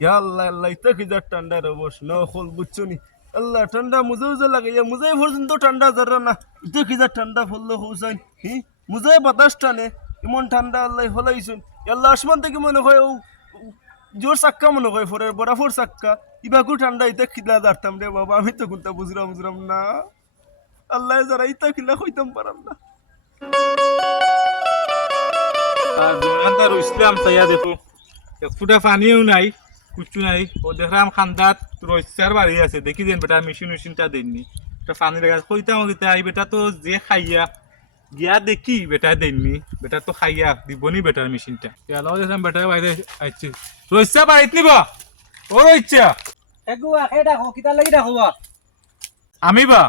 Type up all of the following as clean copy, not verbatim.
ইয়া আল্লাহ আল্লাহ ইতা কি যা ঠান্ডা রে বস ন হল বুঝছনি আল্লাহ ঠান্ডা মুজেও যে লাগে ইয়া মুজে পর্যন্ত ঠান্ডা জরা না ইতা কি যা ঠান্ডা পড়লো হুসাইন মুজে বাতাস টানে এমন ঠান্ডা আল্লাহ হলাইছুন আল্লাহ আসমান থেকে মনে হয় জোর চাক্কা মনে হয় ফোরের বরাফর চাক্কা ইবাকু ঠান্ডা ইতা খিলা দাঁড়তাম রে বাবা আমি তো কোনটা বুঝরাম বুঝরাম না আল্লাহ যারা ইতা খিলা হইতাম পারাম না আর জোনান্তার ইসলাম চাইয়া দেখো ফুটা পানিও নাই কুচু নাই ও দেখলাম খান্দাত রইসার বাড়ি আছে দেখি দেন বেটা মেশিন মেশিনটা দেননি একটা পানি লাগা কইতাম গিতা এই বেটা তো যে খাইয়া গিয়া দেখি বেটা দেননি বেটা তো খাইয়া দিবনি বেটার মেশিনটা এলাও দেখলাম বেটার বাইরে আইছে রইসা বাড়িত নিব ও রইছা এগুয়া খে দেখো কিতা লাগি দেখো আমি বা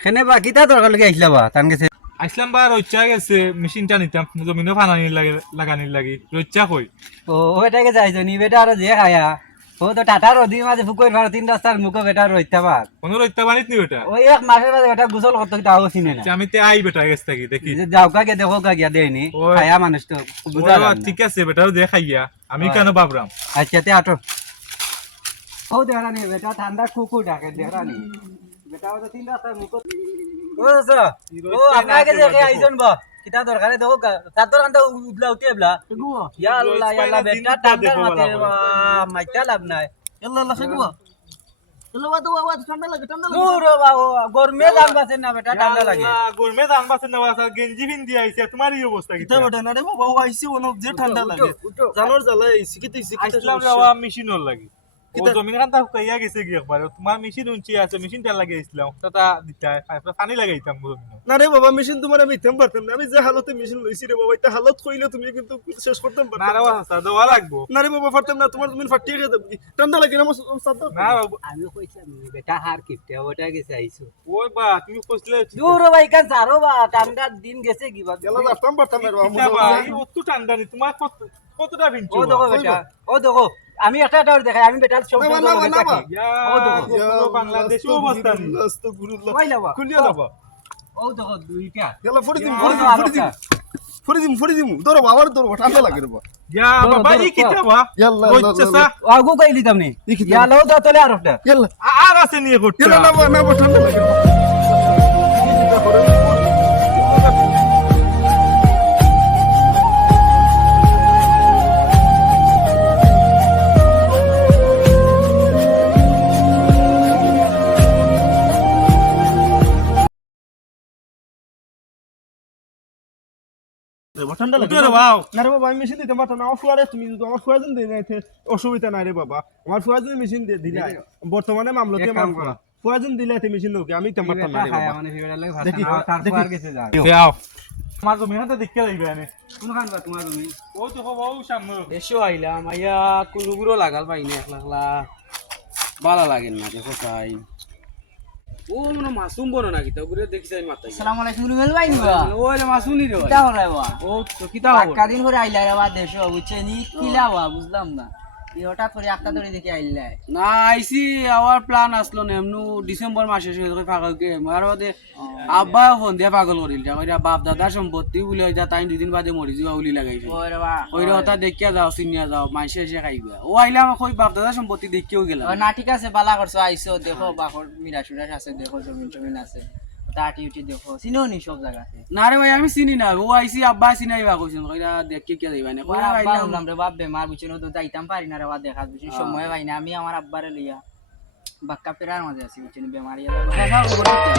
খেনে বা কিতা দরকার লাগি আইছিলা বা তান গেছে আসলাম বা রইচা গেছে মেশিনটা নিতাম জমিনও ফানানি লাগে লাগানির লাগি রইচা কই ও ওটাকে যাইছো নি বেটা আর যে খায়া ও তো টাটা রদি মাঝে ফুকই ভাড়া 3 রাস্তার মুখো বেটা রইতা বা কোনো রইতা বানিত নি বেটা ওই এক মাসের মাঝে বেটা গোসল করতে তাও চিনে না আমি তে আই বেটা গেছে থাকি দেখি যে যাও কাকে দেখো কা গিয়া দেয়নি ওই। খায়া মানুষ তো বুঝা ও, ঠিক আছে বেটাও দে খাইয়া আমি কেন বাবরাম আচ্ছা তে আটো ও দেখানি বেটা ঠান্ডা কুকু ডাকে দেখানি বেটা ও তো 3 রাস্তার মুখো ও স্যার ও আপনাকে দেখে আইজন বা কিতা দরকারে দেখো তার দরকার তো উদলা উঠে এবলা ইয়া আল্লাহ ইয়া আল্লাহ বেটা ঠান্ডা মাতে বা মাইতা লাভ নাই আল্লাহ আল্লাহ খাইবো আল্লাহ বাবা বাবা ঠান্ডা লাগে ঠান্ডা লাগে দূর বাবা গরমে লাগ বাসে না বেটা ঠান্ডা লাগে গরমে দান বাসে না বাসা গেঞ্জি পিন্দি আইছে তোমার এই অবস্থা কি কিতা বেটা না রে বাবা ও আইছি ওনো যে ঠান্ডা লাগে জানোর জ্বালা আইছি কিতে আসলাম যাওয়া মেশিনর লাগি ও জমিন কান্তা শুকাইয়া গেছে কি একবার তোমার মেশিন উঞ্চি আছে মেশিনটা লাগাইছিলাম তা দিতা পানি লাগাইতাম জমিন না রে বাবা মেশিন তোমার আমি ইতাম পারতাম না আমি যে হালতে মেশিন লইছি রে বাবা এটা হালত কইলে তুমি কিন্তু শেষ করতাম না পারতাম রে বাসা দেওয়া লাগবো না রে বাবা পারতাম না তোমার জমিন ফাটিয়ে গেছে ঠান্ডা লাগে না আমার সাথে না আমি কইছিলাম বেটা হার কিপটে ওটা গেছে আইছো ওই বা তুমি কইছিলে দূর ভাই কান সারো বা ঠান্ডা দিন গেছে কি বা গেলা আসতাম পারতাম না রে বাবা কিতা বা এই অত ঠান্ডা নি তোমার কতটা পিঞ্চু ও দেখো বেটা ও দেখো আমি একটা দেখাই আমি বেটার সব না, না, না, না, ইয়া ও দেখো, বাংলাদেশি অবস্থা নি আস্তাগফিরুল্লাহ কই লাবা খুলিয়া লাবা ও দেখো দুইটা গেলা ফড়ি দিম ও ফড়ি দিম ধরো বাবার ধরো ঠান্ডা লাগে রে বাবা ইয়া বাবা ই কিতা বা ইয়াল্লাহ কইছসা আগু কইলি তুমি দেখিতাম। ইয়া লও দাও তলে আর একটা ইয়াল্লাহ আর আছে নিয়ে করতে ইয়াল্লাহ না না ঠান্ডা লাগে ঠান্ডা লাগে উঠে বাও না রে বাবা আমি মেশিন দিতে পারতাম না আমার ফুয়ারে তুমি যদি আমার ফুয়া যদি দিয়ে যাইতে অসুবিধা নাই রে বাবা আমার ফুয়া যদি মেশিন দিয়ে দিলে বর্তমানে মামলাতে এক কাম আমার করো। ফুয়া যদি দিলে এতে মেশিন লোকে আমি তেমন পারতাম না রে বাবা মানে ফিগার লাগে দেখি, ভাষা তার দেখি। আর গেছে যা দেও আমার জমি হাতে দেখতে যাইবে আনে কোন খান বা তোমার তুমি ও তো বাবু সামনে এসো আইলাম আইয়া কুলুগুলো লাগাল পাইনি একলা ভালো লাগে না দেখো তাই ও মনে মাসুম বনো নাকি তো ঘুরে দেখি যাই মাথায় আসসালামু আলাইকুম রুমেল ভাই নিবা ওরে মাসুনি রে কিতা হরে বা ও তো কিতা হবে টাকা দিন করে আইলা রে বা দেশো বুঝছে নি কিলা বা বুঝলাম না এই হঠাৎ করে একটা ধরে দেখি আইলা না আইসি আমার প্ল্যান আসলো না এমনু ডিসেম্বর মাসে শেষ করে পাগল কে আর ওদের আব্বা ফোন দিয়ে পাগল করিল ওইটা বাপ দাদার সম্পত্তি বলে ওইটা তাই দুদিন বাদে মরি যাওয়া উলি লাগাইছে ওরে বা ওইটা ওটা দেখিয়া যাও চিনিয়া যাও মাইসে এসে খাইবা ও আইলাম কই বাপ দাদার সম্পত্তি দেখিও গেলাম না ঠিক আছে বালা করছো আইছো দেখো বাকর মিরাজ মিরাজ আছে দেখো জমিন জমিন আছে টাটি উঠি দেখো চিনো নি সব জায়গাতে না রে ভাই আমি চিনি না ও আইসি আব্বা চিনাইবা কইছেন কইরা দেখি কে যাইবা না কইরা আব্বা আইলাম বললাম রে বাপ বেমার বুঝছো তো যাইতাম পারি না রে বা দেখা বুঝছি সময় পাই না আমি আমার আব্বারে লইয়া বাক্কা পেরার মাঝে আছি বুঝছেন বেমারি কথা বলতে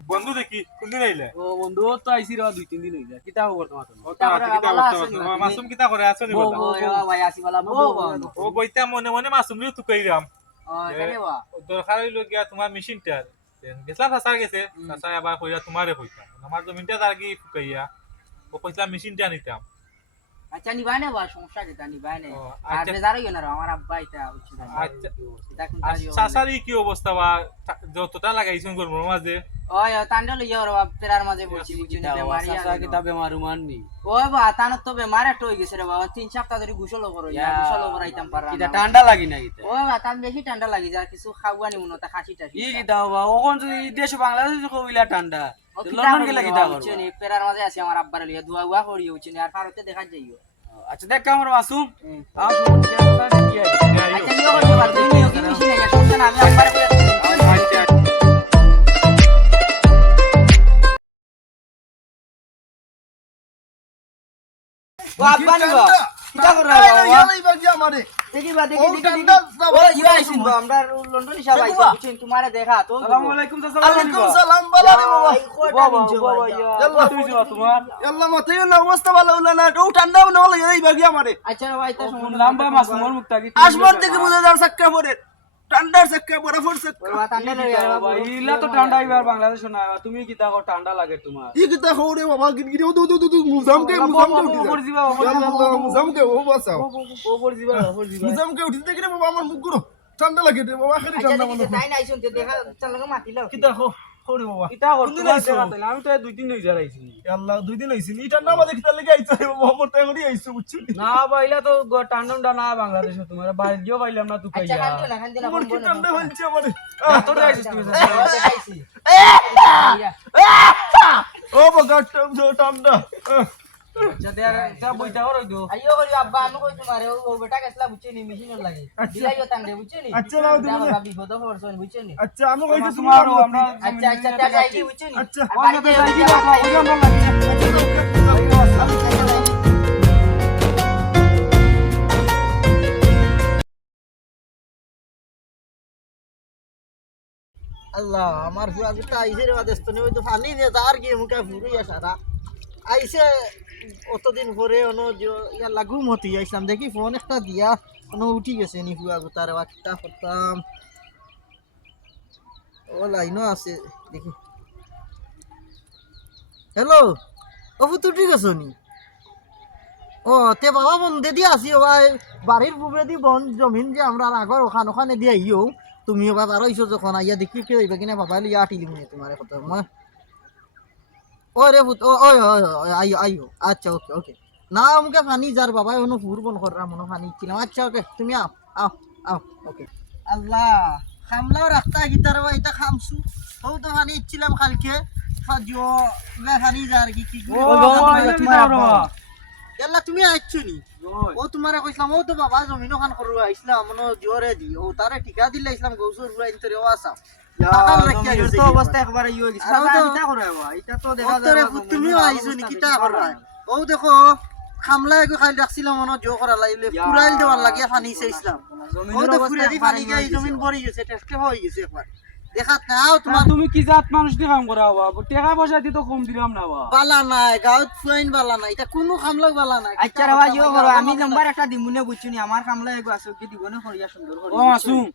বন্ধু দেখি কোনদিন আইলে ও বন্ধু তো আইসি রে 2-3 দিন হইলা কিতা খবর তোমার ও তা কিতা অবস্থা মাসুম কিতা করে আছো নি বলা ওরে বা ভাই আসি বালা বো ও বইতা মনে মনে মাসুম লিও তুকাইরাম ও কেনে বা দরকার হইলো গিয়া তোমার মেশিনটা গেছলাম চাচা গেছে চাচা আবার কইরা তোমারে কইতাম আমার জমিনটা তার কি ফুকাইয়া ও কইতাম মেশিনটা নিতাম আচ্ছা নিবাই না বা সমস্যা যেটা নিবাই না ও, আর আচ্ছা। বেজার হইও না রে, আমার আব্বা এটা হচ্ছে আচ্ছা এটা কোন আর চাচারই কি অবস্থা বা যতটা লাগাইছেন গরমের মাঝে ওই ঠান্ডা লইয়া রে বাবা পেরার মাঝে বসি বুঝছি না বেমারি চাচা কিতা বেমার উমাননি ওই বাবা তানত তো বেমার একটা হয়ে গেছে রে বাবা 3 সপ্তাহ ধরে গোসল করো গোসল করাইতাম পারা কিতা ঠান্ডা লাগি না কিতা ওই বাবা তান বেশি ঠান্ডা লাগি যা কিছু খাওয়া নি মনে তা খাসি টাসি ই কিতা বাবা ওখন যদি দেশ বাংলাদেশ কইলা ঠান্ডা লন্ডন গেলা কিতা করো বুঝছি নি পেরার মাঝে আছে আমার আব্বার লইয়া দুয়া উয়া করি বুঝছি নি আর ভারতে দেখা যাইও আচ্ছা দেখ আমার মাসুম আও কি আছে আচ্ছা নিও করতে পারবে নিও কি মিশি না সমস্যা না আমি আব্বার কইয়া আচ্ছা ও আব্বা নিও কিটা করো বাবা ইয়ালাই বাকি আমারে দেখি বা ও দেখি ঠান্ডা ও ইয়া আইছিন তো আমরা লন্ডন হিসাব আইছি বুঝছেন তোমারে দেখা তো আসসালামু আলাইকুম চাচা আলাইকুম সালাম বালা রে বাবা বাবা বাবা ইয়া তুই যাও তোমার আল্লাহ মতে না অবস্থা ভালো হলো না ও ঠান্ডা না হলো এই বাকি আমারে আচ্ছা ভাই তা সমস্যা লম্বা মাসুমর মুক্তা কি আসমান থেকে বুঝে যার সাক্কা পড়ে ঠান্ডার সাক্কা বরফের সাক্কা বাবা ঠান্ডা লইয়া বাবা ইলা তো ঠান্ডা এবার বাংলাদেশ না তুমি কি তা ঠান্ডা লাগে তোমার ই কিতা খৌরে বাবা গিরগিরি ও দু মুজামকে ওপর দিবা মুজামকে ও বাসাও ওপর দিবা মুজামকে উঠি দেখি রে বাবা আমার মুখ গুলো ঠান্ডা লাগে রে বাবা খালি আচ্ছা ঠান্ডা দেখি মনে তাই না আইছুন তে দেখা চলঙ্গ মাতিলাও কিতা খৌরে বাবা কিতা করতে আমি তো দুই দিন হই যাইছি আল্লাহ দুই দিন আইছি ই ঠান্ডা আমাদের কিতা লাগে আইছে রে বাবা আমার টাইম আইছে বুঝছিস না বাইলা তো ঠান্ডা না বাংলাদেশে তোমার বাইরে গিয়ে পাইলাম না তুই আচ্ছা কাইয়া খান্দিও না আমার কি ঠান্ডা হইছে আমারে তো যাইছিস তুমি দেখাইছি ও বাবা ঠান্ডা আচ্ছা দেয়ার যা বইটা হরই দো আইও করি আব্বা আমি কই তোমারে ও বেটা গেছলা বুঝছিনি মেশিনের লাগে দিলাইও তান্ডে বুঝছিনি আচ্ছা নাও তুমি বাবা বিপদ হরছন বুঝছিনি আচ্ছা আমি কইছি তোমার আমরা আচ্ছা আচ্ছা তা যাই কি বুঝছিনি আচ্ছা আমরা তো যাই কি বাবা ওই আমরা লাগি আল্লাহ আমার ফুয়া গুতা আইছে রে বাদেস্ত নেই তো পানি দিয়ে তার কি মুখে ফুরিয়া সারা আইছে অতদিন পরে অন ইয়া লাগু মতি আইসাম দেখি ফোন একটা দিয়া অন উঠি গেছে নি ফুয়া গুতার বাচ্চা করতাম ও লাইনও আছে দেখি হ্যালো ও তুই গেছো নি ও তে বাবা বন্ধে দিয়ে আসি ও ভাই বাড়ির পুবে দি বন জমিন যে আমরা আগর ওখানে দিয়ে আইও তুমিও বাবা রইছো যখন আইয়া দেখি কে হইবে কিনা বাবা লিয়া আটিলি মনে তোমার কথা মই ও রে ভূত ও ওই আইও আইও আচ্ছা ওকে ওকে না আমাকে পানি যার বাবা এখনো ফুর বন করা মনে পানি ছিলাম আচ্ছা ওকে তুমি আও আও আও ওকে আল্লাহ খামলাও রাস্তা গিটার বা এটা খামছু ও তো পানি ইচ্ছিলাম কালকে ফাজিও না পানি যার কি কি এল্লা তুমি আইছো নি ও তোমারে কইছিলাম ও তো বাবা জমিন ওখান করু আইছিলাম মনে জোরে দি ও তারে ঠিকা দিলে ইসলাম গৌসুর রুয়া ইনতরে ও আসা তো অবস্থা একবারে ইয়ে গেছে কিটা করে বাবা এটা তো দেখা যায় তুমি আইছো নি কিটা কররা ও দেখো খামলা এগো খাই রাখছিলাম মনে জো করা লাইলে পুরাইল দেওয়ার লাগে পানি চাইছিলাম ও তো পুরে দি পানি গই জমিন ভরি গেছে টেস্টে হয়ে গেছে একবার দেখাত না আও তোমার তুমি কি জাত মানুষ দিয়ে কাম করা বাবা টাকা পয়সা দিয়ে তো কম দিলাম না বাবা বালা নাই গাঁত ফুয়াইন বালা নাই এটা কোনো খামলা বালা নাই আচ্ছা রে ভাই ইও করো আমি নাম্বার একটা দিমুনে বুঝছিনি আমার কামলা এগো আছে কি দিবনে করিয়া সুন্দর করে ও মাসুম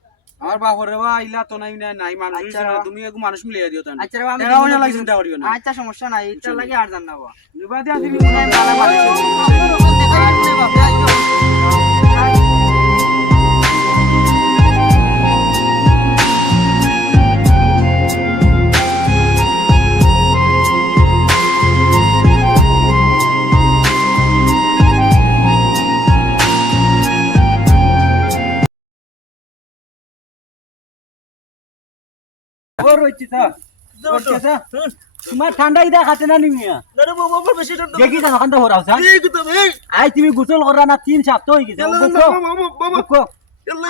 আমার বাপর রে বা ইলা তো নাই নাই মানুষ তুমি এগু মানুষ মিলিয়ে দিও তান আচ্ছা রে আমি টাকা পয়সা লাগি চিন্তা করিও না আচ্ছা সমস্যা নাই এটা লাগে আর জান না বাবা নিবা দিয়া দিবি মনে ভালো মানুষ তোমার ঠান্ডা ইদা খাতে না নিমিয়া আরে বাবা আমার বেশি ঠান্ডা দেখি তা খান্ডা হরাও স্যার এই কিতা এই আই তুমি গোসল করা না 3 সপ্তাহ হই গেছে বাবা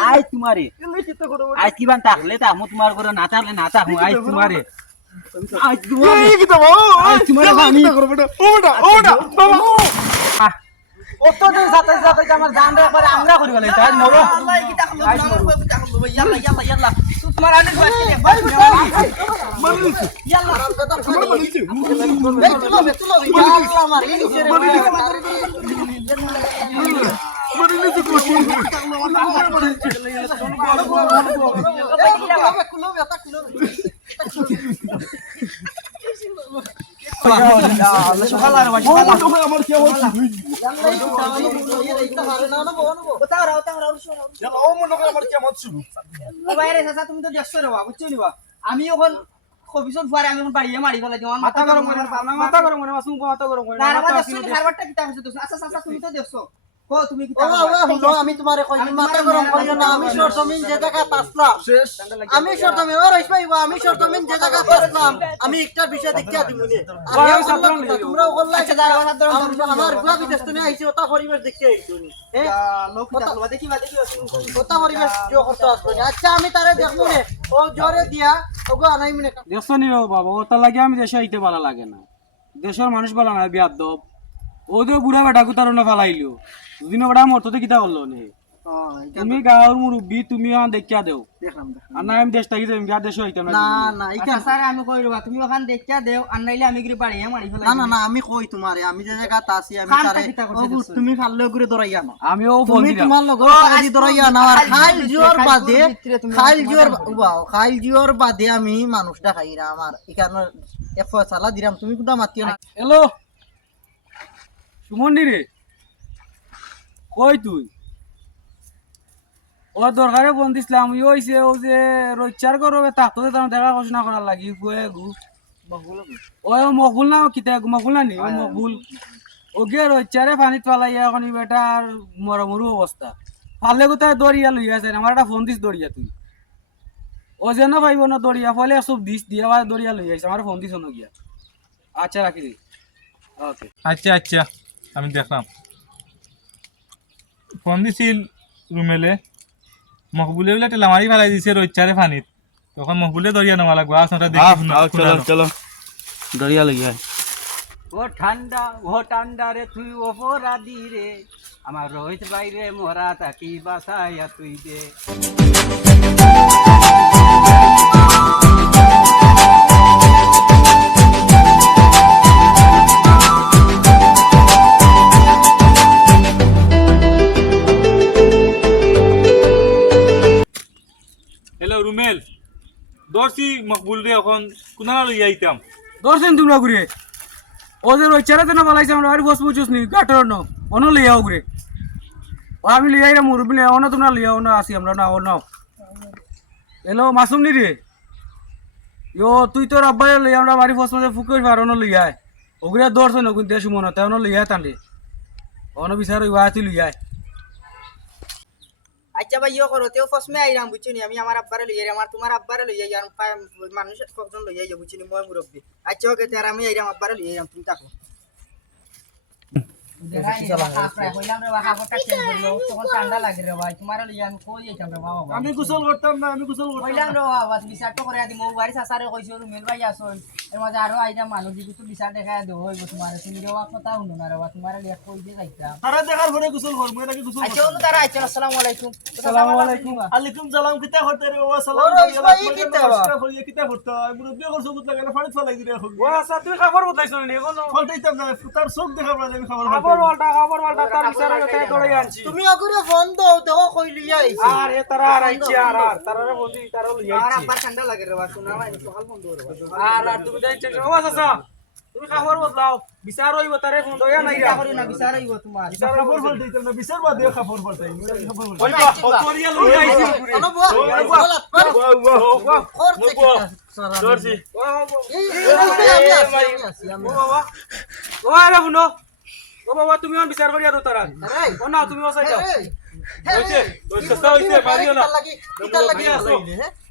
আই তোমারে এল্লা কিতা করো আই কিবান তাকলে তা মু তোমার করে না তাকলে না তাকু আই তোমারে আই তোমারে এই কিতা বাবা আই তোমারে আমি কিতা করো বেটা ওটা বাবা অত দিন সাথে সাথে আমার জান রে একবার আমরা করি বলে তাই মরো আল্লাহ কিটা হলো ইয়াল্লা ইয়াল্লা ইয়াল্লা তোমার আনে ইয়াল্লা আমার বলিছি তুলো আল্লাহ মার এই নিচে রে বলিছি কোশি কুলো বেটা কুলো আমার কি হচ্ছে আমার কি হচ্ছে বাইরে চাচা তুমি তো দেখছো রে বাবা বুঝছো নি বাবা আমি এখন কবিজন ফুয়ারে আমি এখন বাড়িয়ে মারি ফেলাই দিও মাথা গরম করে না মাথা গরম করে মাসুম মাথা গরম করে না আমার দেখছো খাবারটা কিতা হচ্ছে দোস্ত আচ্ছা আচ্ছা তুমি তো দেখছো কো তুমি কিতা ও আমি তোমারে কই মাথা গরম করিও না আমি শর্টমিন যে জায়গা আসলাম আমি শর্টমিন ও রইস ভাই আমি শর্টমিন যে জায়গা আসলাম আমি একটা বিষয় দেখিয়া দিমুনি তোমরা বললা আচ্ছা দাঁড়াও হাত ধরো আমার গুয়া বিদেশ তুমি আইছি ওটা পরিবেশ দেখিয়া আইছুনি লোক কিতা বলবা দেখি ওটা পরিবেশ যে করতে আসবনি আচ্ছা আমি তারে দেখবো নে ও জোরে দিয়া ওগো আনাই মিনে দেখছো নি বাবা ওটা লাগে আমি দেশে আইতে ভালো লাগে না দেশের মানুষ ভালো না বিয়াদ দব ও তো বুড়া বেটা কুতারণে ফালাইলো দুদিন বেটা মরতে কিতা করলো নে তুমি গাঁৱৰ মুরব্বী তুমি দেখিয়া দেও আর না আমি দেশ থাকি যাই গা দেশে হইতাম না না আচ্ছা স্যার আমি কই রবা তুমি ওখান দেখিয়া দেও আর নাইলে আমি গিয়ে বাড়িয়ে মারি ফেলাই না না না আমি কই তোমারে আমি যে জায়গা আছি আমি খানটা তারে কিতা করছে দেখছো? তুমি ফাললে করে দরাইয়া না আমিও ফোন তুমি দিলাম তোমার লগর কাজী দরাইয়া না আর খাইল জিওর বাদে খাইল জিওর বাদে আমি মানুষটা খাই না আমার এখানে এক ফয়সালা দিলাম তুমি কোনটা মাতিও না হ্যালো সুমন রে কই তুই ও দরকারে ফোন দিছিলাম ই হইছে ও যে রইচার করবে তাতো দেখা ঘোষণা করার লাগি গুয়ে গু ও মকবুল না কিতা মকবুল না নি ও মকবুল ও গে রইচারে পানিত ফালাইয়া এখন বেটার মরমরু অবস্থা ফালে কোথায় দরিয়া লইয়া আছে আমার একটা ফোন দিস দরিয়া তুই ও যেন পাইব না দরিয়া ফলে সব দিস দিয়া দরিয়া লইয়া আছে আমার ফোন দিস না গিয়া আচ্ছা রাখি দি ওকে আচ্ছা আচ্ছা আমি দেখলাম ফোন দিছিল রুমেলে মকবুলে বলে টেলামারি ফেলাই দিছে রইচারে পানিত তখন মকবুলে দরিয়া নামা লাগবো আসনটা দেখি চলো দরিয়া লাগিয়া ও ঠান্ডা রে তুই অপরাধী রে আমার রোহিত বাইরে মোরা তাকি বাসায়া তুই দে হ্যালো রুমেল দর্শি মকবুল রে এখন কোনা লইয়া আইতাম দর্শন তোমরা ঘুরে ও যে ওই চেরা তেনা বালাইছে আমরা আর বস বুঝুস নি গাটর ন অন লইয়াও ঘুরে ও আমি লইয়াইরা মুরবি লে অন তোমরা লইয়াও না আসি আমরা না অন হ্যালো মাসুম নি রে ইয়ো তুই তোর আব্বাই লই আমরা বাড়ি ফস মধ্যে ফুকই পার অন লইয়াই ওগুলা দর্শন কিন্তু দেশ মন তাই অন লইয়াই তান্ডে অন বিচার ওই আতি লইয়াই আচ্ছা ভাই ইয়ে করো তেও ফসমে আইরাম বুঝছো নি আমি আমার আব্বারে লইয়া আমার তোমার আব্বারে লইয়া আর মানুষ কজন লইয়া যাই বুঝছো নি মই মুরব্বি আচ্ছা ওকে তেরা আমি আইরাম আব্বারে লইয়া যাম তুমি থাকো ঠান্ডা লাগে রে ভাই তোমার লইয়া আমি কই যাইতাম রে বাবা আমি গোসল করতাম না আমি গোসল করতাম কইলাম রে বাবা বিচার তো করে আদি মো বাড়ি সাসারে কইছো রুমেল ভাই আসল এর মাঝে আরো আইরা মানুষ দিবি তো বিচার দেখা দেও হইব তোমার তুমি রে বাবা কথা শুনো না রে বাবা তোমার লিয়া কই যে যাইতাম তারা দেখার পরে গোসল করব এটা কি গোসল আচ্ছা ওনো তারা আচ্ছা আসসালামু আলাইকুম আসসালামু আলাইকুম আলাইকুম সালাম কিতা করতে রে বাবা সালাম ওরে ইসমাই কিতা কিতা করতে মুরব্বি করছ বুত লাগে না ফাড়ি ফলাই দিরে এখন ও আচ্ছা তুই খবর বতাইছ নি এখন ফালটাইতাম না তার চোখ দেখা পারে আমি খবর খবর ওয়ালটা তার বিচারে তাই করে আনছি তুমি আগরে ফোন দাও দেখো কই লিয়া আইছি আর এ তারা আর আইছি আর তারা বলি তারা লইয়া আমার আইছি আব্বার ঠান্ডা লাগে রে বাবা শোনা ভাই সকাল ফোন দিও রে বাবা আর তুমি যাইতে ও আচ্ছা তুমি খবর বদলাও বিচার হইব তারে ফোন দয়া নাই চিন্তা করি না বিচার হইব তোমার খবর ফালটাইতাম না বিচার বাদে খবর ফালটাই খবর ওই অতরিয়া লইয়া আইছি পুরে আনো বুয়া করতে দর্শি আমি বাবা ও আরে শুনো ও বাবা তুমি অন বিচার করিয়া দো তারা ও না তুমি ওসাই যাও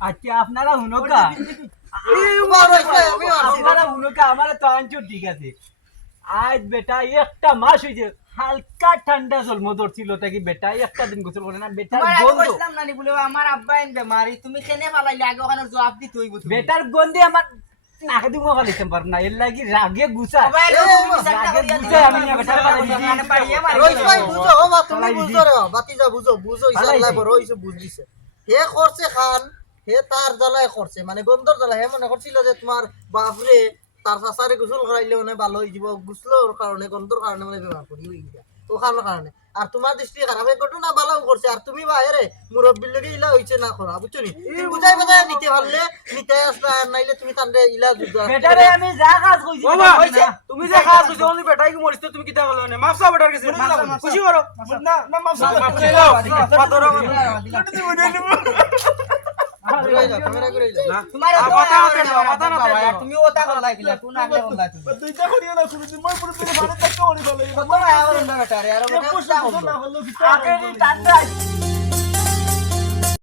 আচ্ছা আপনারা হুনকা আপনারা হুনকা আমার তো আনছো ঠিক আছে আজ বেটা একটা মাস হইছে হালকা ঠান্ডা জল মদর ছিল তাকি বেটা একটা দিন গোসল করে না বেটার গন্ধ কইলাম না নি বলে আমার আব্বা এন বেমারি তুমি কেনে ফালাইলে আগে ওখানে জবাব দিতে হইব তুমি বেটার গন্ধে আমার নাকে দিব খালিতে পার না এর লাগি রাগে গুছা আমি না বেটার পারিয়ে মারি রইস ভাই বুঝো ও বা তুমি বুঝো রে বাতিজা বুঝো বুঝো ইনশাআল্লাহ বড় হইছে বুঝলিছে হে করছে খান হে তার জ্বালায় করছে মানে গন্ধর জ্বালায় হে মনে করছিল যে তোমার বাপরে তার সাসারে গোসল করাইলে মানে ভালো হয়ে যাব গোসলের কারণে গন্ধর কারণে মানে ব্যবহার করি হই গিয়া ওখানোর কারণে আর তোমার দৃষ্টি খারাপ এই ঘটনা ভালো করছে আর তুমি বাইরে মুরব্বির লগে ইলা হইছে না করা বুঝছো নি তুমি বুঝাই বুঝাই নিতে পারলে নিতে আসলে আর নাইলে তুমি তান্ডে ইলা যুদ্ধ বেটারে আমি যা কাজ কইছি বাবা তুমি যে খাস কইছো অনলি বেটাই কি মরিস তুমি কিতা বলো না মাফসা বেটার কাছে খুশি করো না না মাফ পাতর ক্যামেরা করে দাও তোমার আ, তো কথা আর হতে দাও, কথা বাবা, হতে আর দাও। তুমি ওটা করলা কিলা কোন আগলে করলা তুমি দুইটা করিও না শুরু দিন মই পুরো তুমি ভালো থাকতে করি ফেলে কত আয়া করলা বেটা রে আর এক ওটা বছর না হলো কি আগে ঠান্ডা